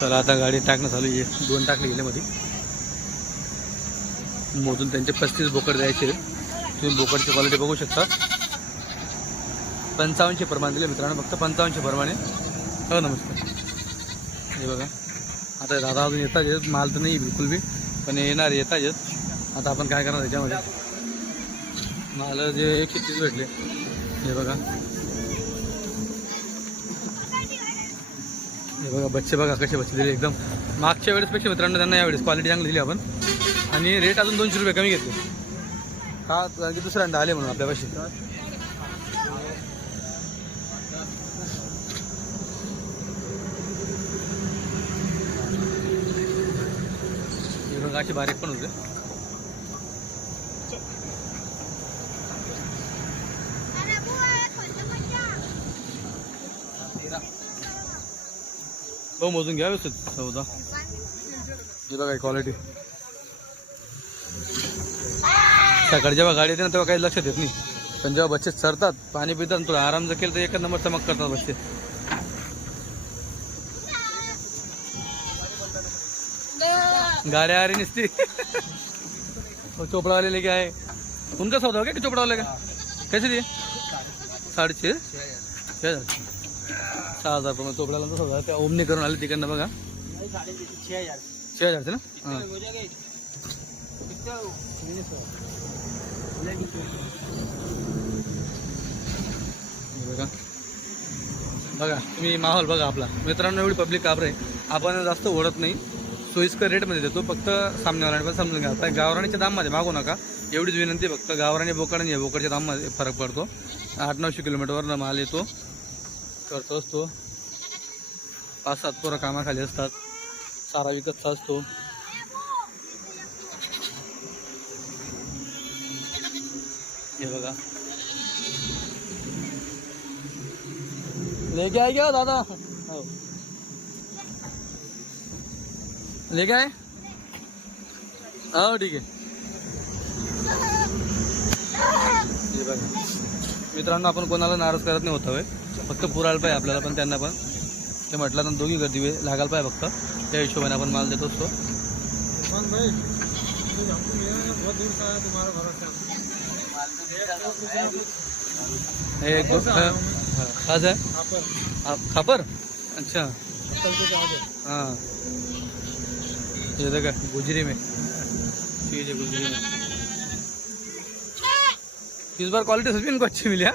तर आता गाडी टाकणं चालू आहे. 2 टाकले गेले मध्ये. मोजून त्यांचे 35 बोकड द्यायचे. तुम्ही बोकडची क्वालिटी बघू शकता. 55 प्रमाणे दिले मित्रांनो, फक्त 55 प्रमाणे. हो नमस्कार. हे बघा आता दादा अजून येतात येत, माल तर नाही बिलकुल बी, पण येणार येतात येत. आता आपण काय करणार त्याच्यामध्ये माल जे 130 भेटले. हे बघा हे बघा बच्चे बघा कसे बच्चे दिले. एकदम मागच्या वेळेसपेक्षा मित्रांनो त्यांना यावेळेस क्वालिटी चांगली दिली आपण. आणि रेट अजून 200 रुपये कमी घेतले का, कारण की दुसऱ्यांदा आले म्हणून आपल्यापाशी. अशी बारीक पण होते. हो मोजून घ्या व्यवस्थित. 14 हे बघा क्वालिटी. सकाळी जेव्हा गाडी येते ना तेव्हा काही लक्षात येत नाही, पण जेव्हा बच्चे चरतात पाणी पितात थोडा आराम जर केलं तर एकच नंबर चमक करतात बच्चे. गाड्या आ रही निसती. चोपड़ा वाले लेके आए. उनका सौदा हो गया कि चोपड़ा वाले का? कैसे दिए? 6.5 6,000 6,000 रुपये चोपड्याला सौदा. त्या ओमनी करून आले तिकडनं बघा. 6,000 ना. हां बघा बघा तुम्ही माहोल बघा आपला मित्रांनो. एवढी पब्लिक काबर आहे, आपण जास्त ओढत नाही, सोयीस्कर रेटमध्ये देतो. फक्त सामनेवाल्याने पण समजून घ्या. गावराणीच्या दाममध्ये मागू नका, एवढीच विनंती. फक्त गावराणी बोकड आणि बोकडच्या दाममध्ये फरक पडतो. 800-900 किलोमीटरवरनं माल येतो, करतो असतो. 5-7 पोरं कामाखाली असतात, सारा विकतचा असतो. हे बघा लेके आए क्या दादा? हो लेके आए. हो ठीक आहे. हे बघा मित्रांनो, आपण कोणाला नाराज करत नाही होता, फक्त पुरायला पाहिजे आपल्याला पण त्यांना पण. ते म्हटलं तर दोघी गर्दी लागायला पाहिजे फक्त, त्या हिशोबाने आपण माल देत असतो. खास आहे खापर. अच्छा हाँ ये देखा गुजरी में. ठीक है गुजरी में इस बार क्वालिटी सच में इनको अच्छी मिली है.